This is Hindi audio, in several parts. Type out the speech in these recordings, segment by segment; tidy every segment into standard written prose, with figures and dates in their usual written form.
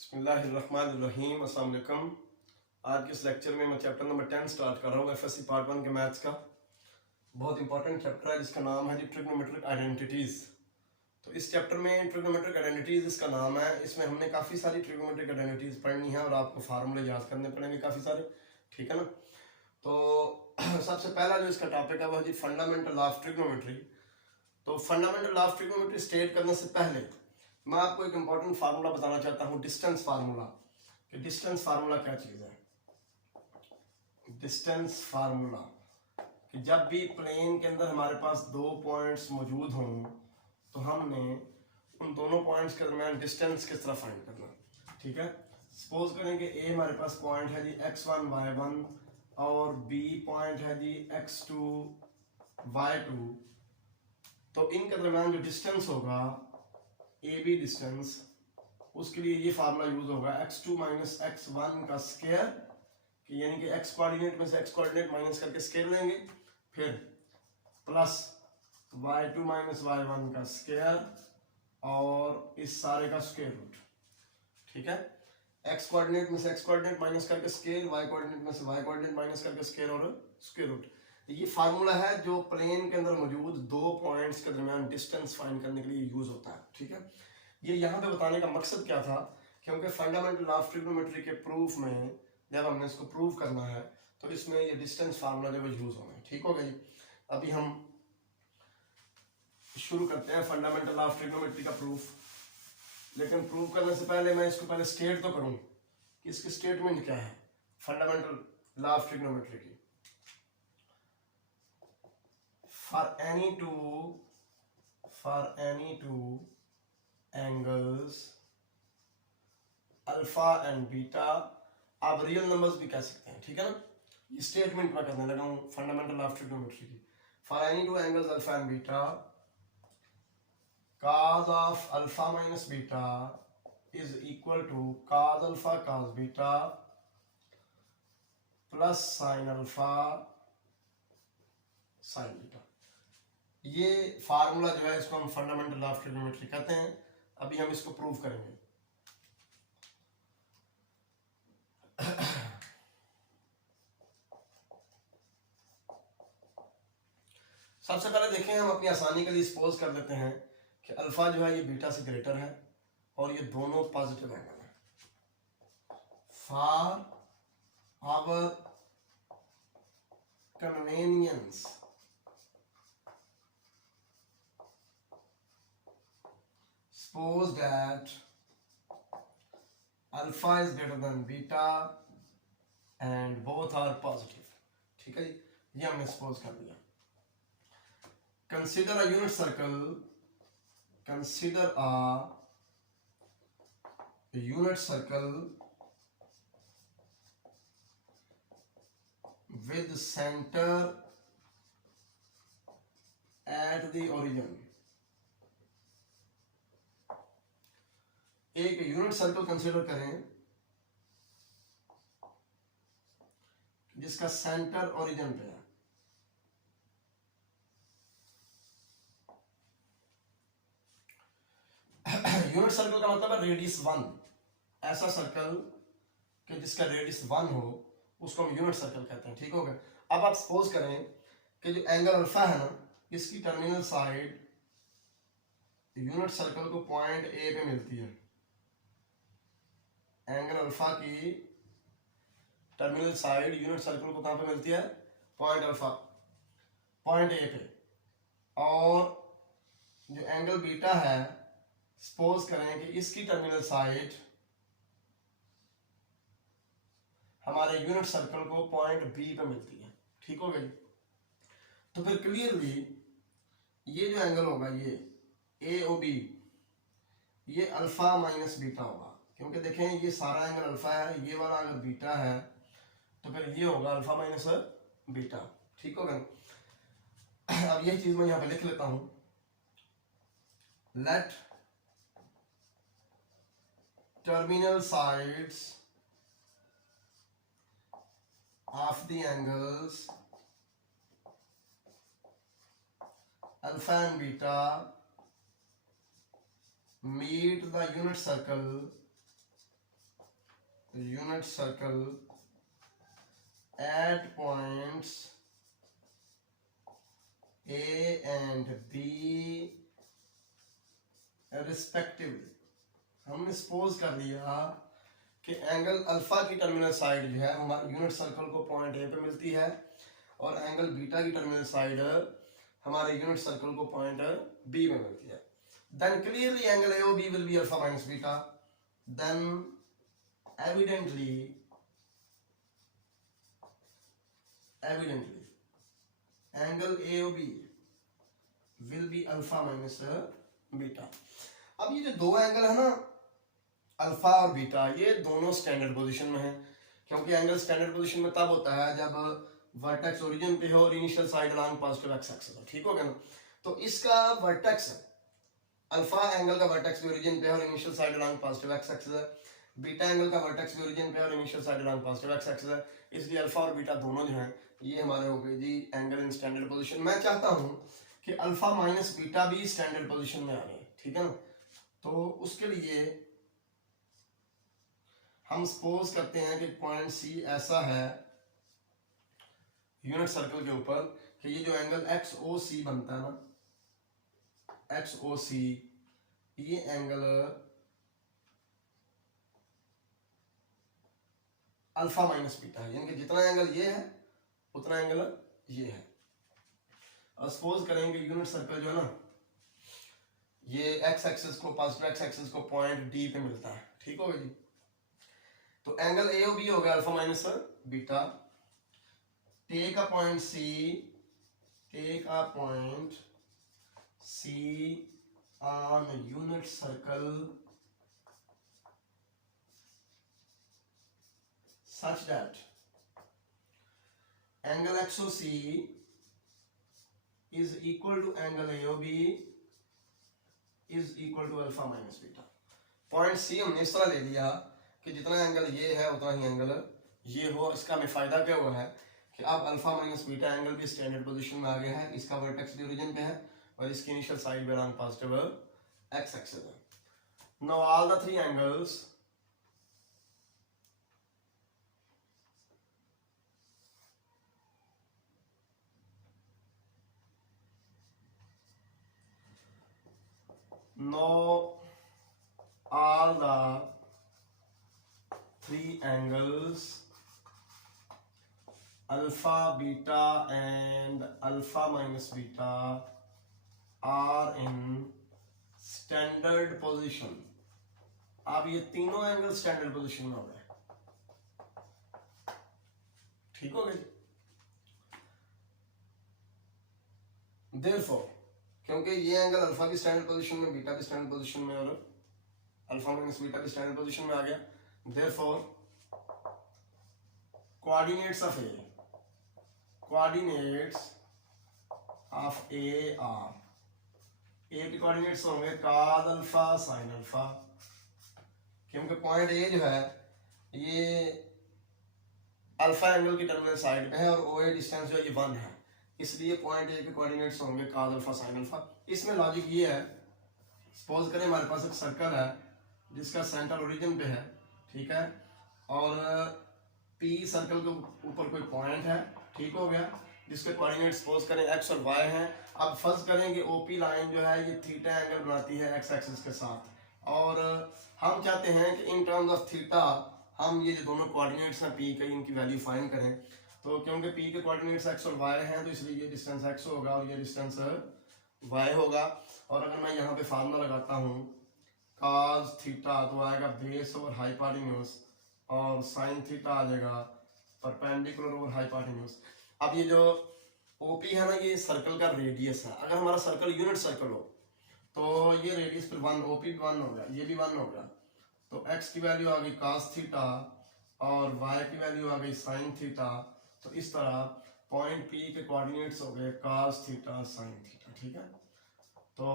बिस्मिल्लाहिर्रहमानिर्रहीम। अस्सलाम वालेकुम। आज के इस लेक्चर में मैं चैप्टर नंबर 10 स्टार्ट कर रहा हूँ एफएससी पार्ट 1 के मैथ्स का। बहुत इंपॉर्टेंट चैप्टर है जिसका नाम है जी ट्रिग्नोमेट्रिक आइडेंटिटीज़। तो इस चैप्टर में ट्रिग्नोमेट्रिक आइडेंटिटीज़ इसका नाम है। इसमें हमने काफ़ी सारी ट्रिग्नोमेट्रिक आइडेंटिटीज़ पढ़नी है और आपको फार्मूले याद करने पड़ेंगे काफ़ी सारे, ठीक है ना। तो सबसे पहला जो इसका टॉपिक है वह जी फंडामेंटल ऑफ ट्रिग्नोमेट्री। तो फंडामेंटल ऑफ ट्रिग्नोमेट्री स्टेट करने से पहले मैं आपको एक इंपॉर्टेंट फार्मूला बताना चाहता हूँ, डिस्टेंस फार्मूला। कि डिस्टेंस फार्मूला क्या चीज़ है। डिस्टेंस फार्मूला कि जब भी प्लेन के अंदर हमारे पास दो पॉइंट्स मौजूद हों तो हमने उन दोनों पॉइंट्स के दरमियान डिस्टेंस किस तरह फाइंड करना, ठीक है। सपोज करें कि ए हमारे पास पॉइंट है जी x1 y1 और बी पॉइंट है जी x2 y2। तो इनके दरमियान जो डिस्टेंस होगा ए बी डिस्टेंस, उसके लिए ये फार्मूला यूज होगा x2 माइनस x1 का स्क्वायर, यानी कि x कोऑर्डिनेट में से x कोऑर्डिनेट माइनस करके स्क्वायर लेंगे, फिर प्लस y2 माइनस y1 का स्क्वायर और इस सारे का स्क्वायर रूट, ठीक है। x कोऑर्डिनेट में से x कोऑर्डिनेट माइनस करके स्क्वायर, y कोऑर्डिनेट में से y कोऑर्डिनेट माइनस करके स्क्वायर और स्क्वायर रूट। ये फार्मूला है जो प्लेन के अंदर मौजूद दो पॉइंट्स के दरमियान डिस्टेंस फाइंड करने के लिए यूज होता है, ठीक है। ये यहाँ पे बताने का मकसद क्या था, क्योंकि फंडामेंटल ऑफ ट्रिग्नोमेट्री के प्रूफ में जब हमने इसको प्रूव करना है तो इसमें ये डिस्टेंस फार्मूला जो यूज होना है, ठीक हो गया जी। अभी हम शुरू करते हैं फंडामेंटल ऑफ ट्रिग्नोमेट्री का प्रूफ। लेकिन प्रूव करने से पहले मैं इसको पहले स्टेट तो करूं कि इसकी स्टेटमेंट क्या है फंडामेंटल लॉ ऑफ ट्रिग्नोमेट्री की। For any two angles alpha and beta, आप रियल नंबर्स भी कह सकते हैं, ठीक है ना। ये स्टेटमेंट मैं करने लगा हूं फंडामेंटल ऑफ ट्रिग्नोमेट्री की। For any two angles alpha and beta, cos of alpha minus beta is equal to cos alpha cos beta plus sin alpha sin beta। ये फार्मूला जो है इसको हम फंडामेंटल ऑफ ट्रिग्नोमेट्री कहते हैं। अभी हम इसको प्रूव करेंगे। सबसे पहले देखें, हम अपनी आसानी के लिए सपोज कर लेते हैं कि अल्फा जो है ये बीटा से ग्रेटर है और ये दोनों पॉजिटिव एंगल है। For our convenience suppose that alpha is greater than beta and both are positive, ठीक है जी। ये हमने सपोज कर दिया। Consider a unit circle, consider a unit circle with center at the origin। एक यूनिट सर्कल कंसीडर करें जिसका सेंटर ओरिजिन पे है। यूनिट सर्कल का मतलब है रेडियस 1। ऐसा सर्कल कि जिसका रेडियस 1 हो उसको हम यूनिट सर्कल कहते हैं, ठीक हो गया। अब आप सपोज करें कि जो एंगल अल्फा है ना, इसकी टर्मिनल साइड यूनिट सर्कल को पॉइंट ए पे मिलती है। एंगल अल्फा की टर्मिनल साइड यूनिट सर्कल को कहां पे मिलती है, पॉइंट अल्फा, पॉइंट ए पे। और जो एंगल बीटा है, सपोज करें कि इसकी टर्मिनल साइड हमारे यूनिट सर्कल को पॉइंट बी पे मिलती है, ठीक हो गई। तो फिर क्लियरली ये जो एंगल होगा ये ए ओ बी, ये अल्फा माइनस बीटा होगा, क्योंकि देखें ये सारा एंगल अल्फा है, ये वाला अगर बीटा है तो फिर ये होगा अल्फा माइनस बीटा, ठीक होगा। अब यही चीज मैं यहां पे लिख लेता हूं। Let terminal sides of the angles alpha and beta meet the unit circle unit circle at points A and B respectively. हमने सपोज कर लिया कि एंगल अल्फा की टर्मिनल साइड जो है हमारे यूनिट सर्कल को पॉइंट ए पे मिलती है और एंगल बीटा की टर्मिनल साइड हमारे यूनिट सर्कल को पॉइंट बी में मिलती है। Then clearly angle AOB will be alpha minus beta. Then evidently angle AOB will be alpha minus beta. अब ये जो दो एंगल है ना अल्फा और बीटा, ये दोनों स्टैंडर्ड पोजीशन में है, क्योंकि एंगल स्टैंडर्ड पोजीशन में तब होता है जब वर्टेक्स ओरिजिन पे हो और initial side along positive x axis हो, ठीक हो गया ना। तो इसका वर्टेक्स अल्फा एंगल का वर्टेक्स भी ओरिजिन पे है और initial side along positive x axis है, बीटा एंगल का वर्टेक्स भी ओरिजिन पे है और initial side along positive x axis है। इसलिए अल्फा और बीटा दोनों जो हैं ये हमारे हो गए जी एंगल इन स्टैंडर्ड पोजीशन। मैं चाहता हूं कि अल्फा माइनस बीटा भी स्टैंडर्ड पोजीशन में आ जाए, ठीक है ना। तो उसके लिए हम सपोज करते हैं कि पॉइंट सी ऐसा है यूनिट सर्कल के ऊपर कि ये जो एंगल XOC बनता है ना XOC, ये एंगल अल्फा माइनस बीटा है, यानी कि जितना एंगल ये है उतना एंगल ये है। और सपोज करेंगे यूनिट सर्कल जो है ना ये एक्स एक्सिस को पॉजिटिव एक्स एक्सिस को पॉइंट डी पे मिलता है, ठीक होगा जी। तो एंगल AOB हो गया alpha minus beta. Take a point C on unit circle such that angle XOC is equal to angle AOB is equal to alpha minus beta. Point C हमने इस तरह ले लिया कि जितना एंगल ये है उतना ही एंगल ये हो। इसका हमें फायदा क्या हुआ है कि अब अल्फा माइनस बीटा एंगल भी स्टैंडर्ड पोजीशन में आ गया है, इसका वर्टेक्स भी ओरिजिन पे है और इसकी इनिशियल साइड भी अलोंग पॉजिटिव एक्स एक्सिस है। Now all the three angles alpha, beta and alpha minus beta are in standard position। अब ये तीनों एंगल स्टैंडर्ड पोजीशन में हो गए, ठीक हो गए। Therefore, क्योंकि ये एंगल अल्फा भी स्टैंडर्ड पोजीशन में, बीटा भी स्टैंडर्ड पोजीशन में और अल्फा माइनस बीटा भी स्टैंडर्ड पोजीशन में आ गया। Therefore, coordinates of A are A के कोऑर्डिनेट्स होंगे cos अल्फा sin अल्फा, क्योंकि पॉइंट ए जो है ये अल्फा एंगल की टर्मिनल साइड पे है और OA डिस्टेंस जो है ये 1 है, इसलिए पॉइंट ए के कोऑर्डिनेट्स होंगे cos अल्फा sin अल्फा। इसमें लॉजिक ये है, सपोज करें हमारे पास एक सर्कल है जिसका सेंटर ओरिजिन पे है, ठीक है, और P सर्कल के ऊपर कोई पॉइंट है, ठीक हो गया, जिसके कोऑर्डिनेट सपोज करें x और y हैं। अब फर्ज करें कि OP लाइन जो है ये थीटा एंगल बनाती है x एक्सिस के साथ और हम चाहते हैं कि इन टर्म्स ऑफ थीटा हम ये जो दोनों कोऑर्डिनेट्स हैं P के इनकी वैल्यू फाइंड करें। तो क्योंकि P के कोऑर्डिनेट्स x और y हैं तो इसलिए ये डिस्टेंस x होगा और ये डिस्टेंस y होगा। और अगर मैं यहाँ पे फार्मूला लगाता हूँ cos थीटा तो आएगा बेस ओवर हाइपोटेन्यूज और sin थीटा आ जाएगा परपेंडिकुलर ओवर हाइपोटेन्यूज। अब ये जो OP है ना ये सर्कल का रेडियस है। अगर हमारा सर्कल यूनिट सर्कल हो तो ये रेडियस फिर 1, OP भी 1 हो गया, ये भी 1 हो गया, तो x की वैल्यू आ गई cos थीटा और y की वैल्यू आ गई sin थीटा। तो इस तरह पॉइंट P के कोऑर्डिनेट्स हो गए cos थीटा sin थीटा, ठीक है। तो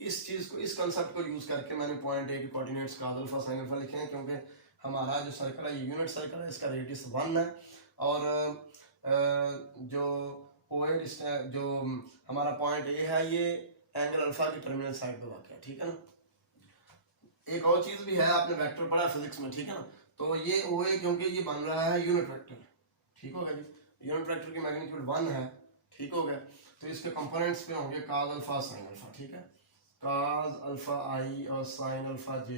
इस चीज को, इस कंसेप्ट को यूज करके मैंने पॉइंट A के coordinates cos alpha sin alpha लिखे हैं, क्योंकि हमारा जो सर्कल है ये यूनिट सर्कल है, इसका रेडियस 1 है और जो OA जो हमारा पॉइंट A है ये एंगल अल्फा की टर्मिनल साइड पे वाक़ है, ठीक है ना। एक और चीज भी है, आपने वेक्टर पढ़ा फिजिक्स में, ठीक है ना, तो ये ओ ए क्योंकि ये बन रहा है यूनिट वेक्टर, ठीक होगा जी, यूनिट वेक्टर की मैग्नीट्यूड 1 है, ठीक हो गया। तो इसके कंपोनेंट्स पे होंगे cos अल्फा sin अल्फा, ठीक है, cos अल्फा i और sin अल्फा j,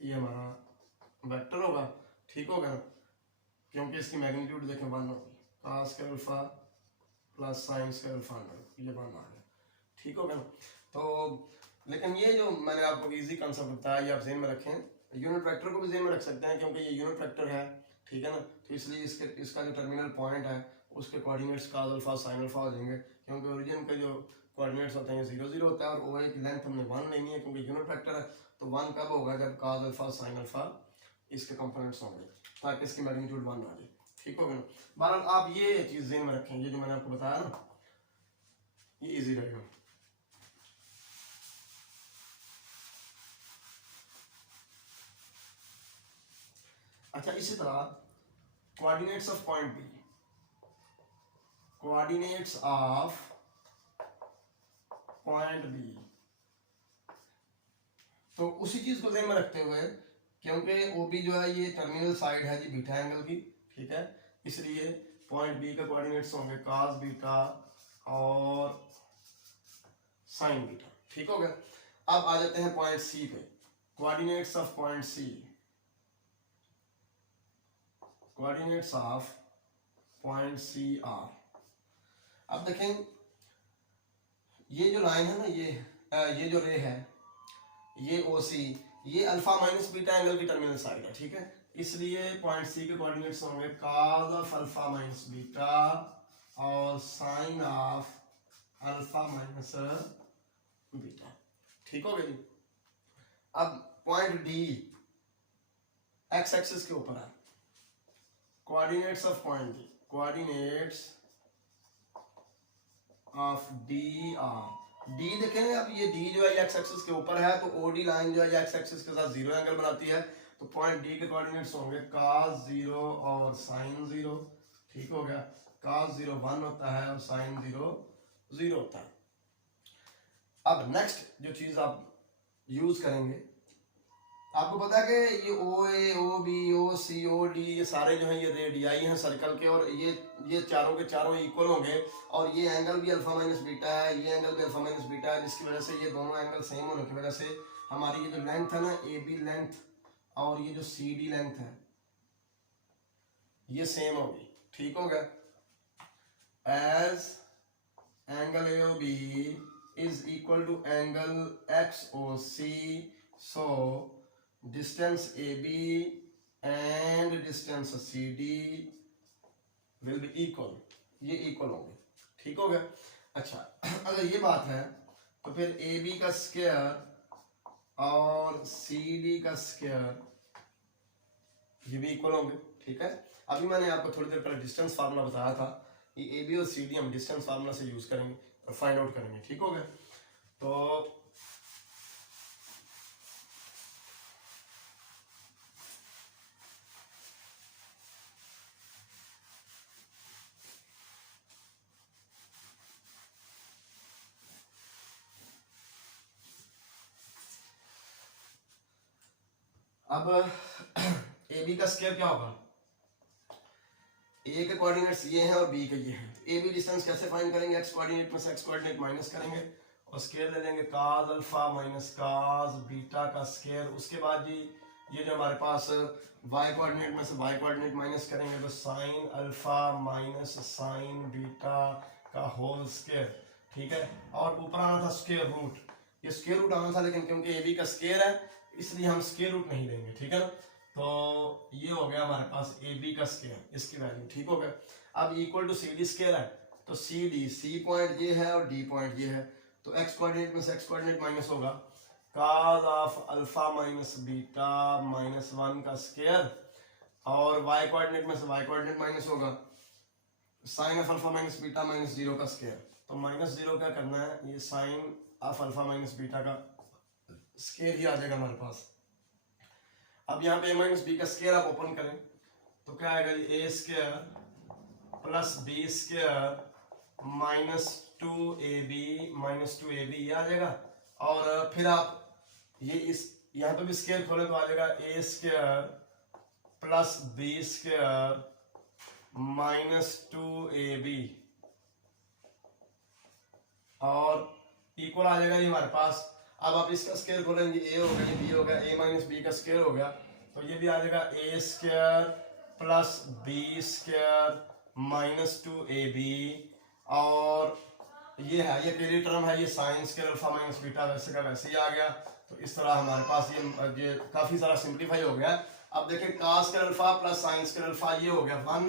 ये हमारा वेक्टर होगा, ठीक होगा ना, क्योंकि इसकी मैग्नीट्यूड देखें 1 होगी, cos का अल्फा प्लस sin का अल्फा, ये 1 आ गया, ठीक होगा ना। तो लेकिन ये जो मैंने आपको इजी कंसेप्ट बताया ये आप ज़हन में रखें, यूनिट वेक्टर को भी ज़हन में रख सकते हैं क्योंकि ये यूनिट वेक्टर है, ठीक है ना, तो इसलिए इसका जो टर्मिनल पॉइंट है उसके coordinates cos alpha sin alpha हो जाएंगे, क्योंकि ओरिजिन के जो कोऑर्डिनेट्स होते हैं 0 0 होता है, और ओ ए की लेंथ हमने 1 लेनी है क्योंकि यूनिट वेक्टर है, तो 1 कब होगा जब cos अल्फा sin अल्फा इसके कंपोनेंट्स होंगे, ताकि इसकी मैग्नीट्यूड 1 आ जाए, ठीक होगा ना। बहरहाल आप ये चीज़ ज़हन में रखें, ये जो मैंने आपको बताया ना ये इजी रहेगा। अच्छा, इसी तरह coordinates of point B, coordinates of point B, तो उसी चीज को ध्यान में रखते हुए, क्योंकि ओ बी जो है ये टर्मिनल साइड है जी बीटा एंगल की, ठीक है, इसलिए पॉइंट बी के कोऑर्डिनेट्स होंगे cos बीटा और sin बीटा, ठीक हो गया। अब आ जाते हैं पॉइंट सी पे, coordinates of point C, coordinates of point C are. अब देखें ये जो लाइन है ना, ये जो रे है, ये ओ सी, ये अल्फा माइनस बीटा एंगल की टर्मिनल साइड है, ठीक है, इसलिए पॉइंट सी के कोऑर्डिनेट्स होंगे cos of alpha minus beta और sin of alpha minus beta, ठीक हो गया जी। अब पॉइंट डी एक्स एक्सिस के ऊपर है, coordinates of point D, coordinates of D R, D देखें अब ये डी जो है एक्स एक्सिस के ऊपर है, तो ओडी लाइन जो है एक्स एक्सिस के साथ 0 एंगल बनाती है, तो पॉइंट डी के कोऑर्डिनेट्स होंगे cos 0 और sin 0, ठीक हो गया, cos 0 1 होता है और sin 0 0 होता है। अब नेक्स्ट जो चीज आप यूज करेंगे, आपको पता है कि ये ओ ए, ओ बी, ओ सी, ओ डी, ये सारे जो हैं ये रेडियाई हैं सर्कल के, और ये चारों के चारों इक्वल होंगे, और ये एंगल भी अल्फा माइनस बीटा है, ये एंगल भी अल्फा माइनस बीटा है, जिसकी वजह से ये दोनों एंगल सेम होने की वजह से हमारी ये जो लेंथ है ना ए बी लेंथ और ये जो सी डी लेंथ है ये सेम होगी, ठीक हो गया। As angle A O B is equal to angle X O C, so distance AB and distance CD will be equal, ये equal होंगे, ठीक हो गया। अच्छा, अगर ये बात है तो फिर AB का स्क्वायर और CD का स्क्वायर ये भी इक्वल होंगे, ठीक है। अभी मैंने आपको थोड़ी देर पहले डिस्टेंस फार्मूला बताया था, ये AB और CD हम डिस्टेंस फार्मूला से यूज करेंगे और फाइंड आउट करेंगे, ठीक हो गया। तो अब ए बी का स्क्वायर क्या होगा, ए के कोऑर्डिनेट्स ये हैं और बी के ये हैं, ए बी डिस्टेंस कैसे फाइंड करेंगे, एक्स कोऑर्डिनेट में से एक्स कोऑर्डिनेट माइनस करेंगे और स्क्वायर ले लेंगे cos alpha minus cos beta का स्क्वायर, उसके बाद जी ये जो हमारे पास वाई कोऑर्डिनेट में से वाई कोऑर्डिनेट माइनस करेंगे तो sin alpha minus sin beta का होल स्क्वायर, ठीक है, और ऊपर आना था स्क्वायर रूट, ये स्क्वायर रूट आना था, लेकिन क्योंकि ए बी का स्क्वायर है इसलिए हम स्क्वायर रूट नहीं लेंगे, ठीक है ना। तो ये हो गया हमारे पास ए बी का स्क्वायर, इसकी वैल्यू, ठीक हो गया। अब equal to C D square है, तो सी डी, सी पॉइंट ये है और डी पॉइंट ये है, तो एक्स कोऑर्डिनेट में से एक्स कोऑर्डिनेट माइनस होगा cos of alpha minus beta minus 1 का स्क्वायर, और वाई कोऑर्डिनेट में से वाई कोऑर्डिनेट माइनस होगा sin of alpha minus beta minus 0 का स्क्वायर, तो माइनस 0 क्या करना है, ये sin of alpha minus beta का स्क्वायर ही आ जाएगा हमारे पास। अब यहाँ पे a माइनस बी का स्क्वायर आप ओपन करें तो क्या आएगा, A square plus B square minus 2ab minus 2ab ये आ जाएगा, और फिर आप ये इस यहाँ पे भी स्क्वायर खोले तो आ जाएगा A square plus B square minus 2ab और इक्वल आ जाएगा ये हमारे पास। अब आप इसका स्क्वायर खोलेंगे, ए हो गया, बी हो गया, ए माइनस बी का स्क्वायर हो गया, तो ये भी आ जाएगा A square plus B square minus 2ab और ये है, ये पहली टर्म है, ये sine square alpha minus beta वैसे का वैसे ही आ गया। तो इस तरह हमारे पास ये काफी सारा सिंप्लीफाई हो गया। अब देखें cos square alpha plus sign square alpha ये हो गया 1,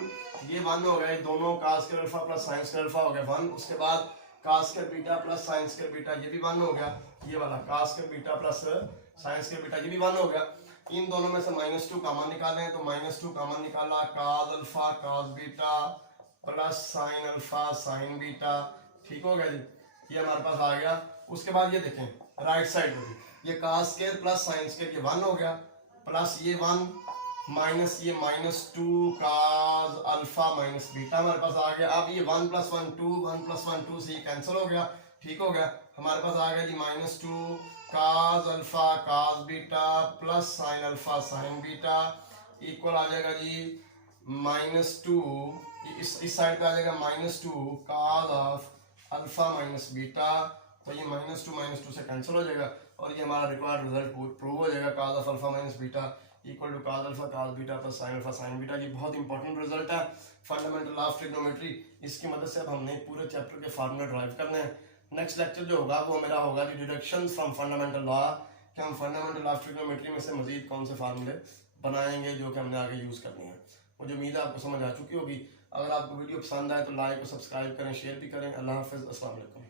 ये 1 हो गया, ये दोनों cos square alpha plus sign square alpha हो गया 1। उसके बाद cos square beta plus sine square beta ये भी 1 हो गया, ये वाला cos square beta plus sine square beta ये भी 1 हो गया। इन दोनों में से -2 कॉमन निकालें, तो -2 कॉमन निकाला, cos alpha cos beta plus sine alpha sine beta, ठीक हो गया जी, ये हमारे पास आ गया। उसके बाद ये देखें राइट साइड में ये cos square plus sine square ये 1 हो गया, प्लस ये 1 माइनस ये -2 cos अल्फा माइनस बीटा हमारे पास आ गया। अब ये 1 + 1 2, 1 + 1 2 से ये कैंसिल हो गया, ठीक हो गया। हमारे पास आ गया जी -2 cos alpha cos beta plus sine alpha sine beta equal आ जाएगा जी -2, इस साइड पे आ जाएगा -2 cos of alpha minus beta, तो ये -2 से कैंसिल हो जाएगा और ये हमारा रिक्वायर्ड रिजल्ट प्रूव हो जाएगा। cos of alpha minus beta equal to cos alpha cos beta plus sine alpha sine beta. ये बहुत इंपॉर्टेंट रिजल्ट है, फंडामेंटल लॉ ऑफ ट्रिग्नोमेट्री। इसकी मदद से अब हमने पूरे चैप्टर के फार्मूले ड्राइव करने हैं। नेक्स्ट लेक्चर जो होगा वो मेरा होगा डिडक्शंस फ्रॉम फंडामेंटल लॉ, कि हम फंडामेंटल लॉ ऑफ ट्रिग्नोमेट्री में से मजीद कौन से फार्मूले बनाएंगे जो कि हमने आगे यूज करनी है। मुझे उम्मीद है आपको समझ आ चुकी होगी। अगर आपको वीडियो पसंद आए तो लाइक और सब्सक्राइब करें, शेयर भी करें। अल्लाह हाफिज़, अस्सलाम वालेकुम।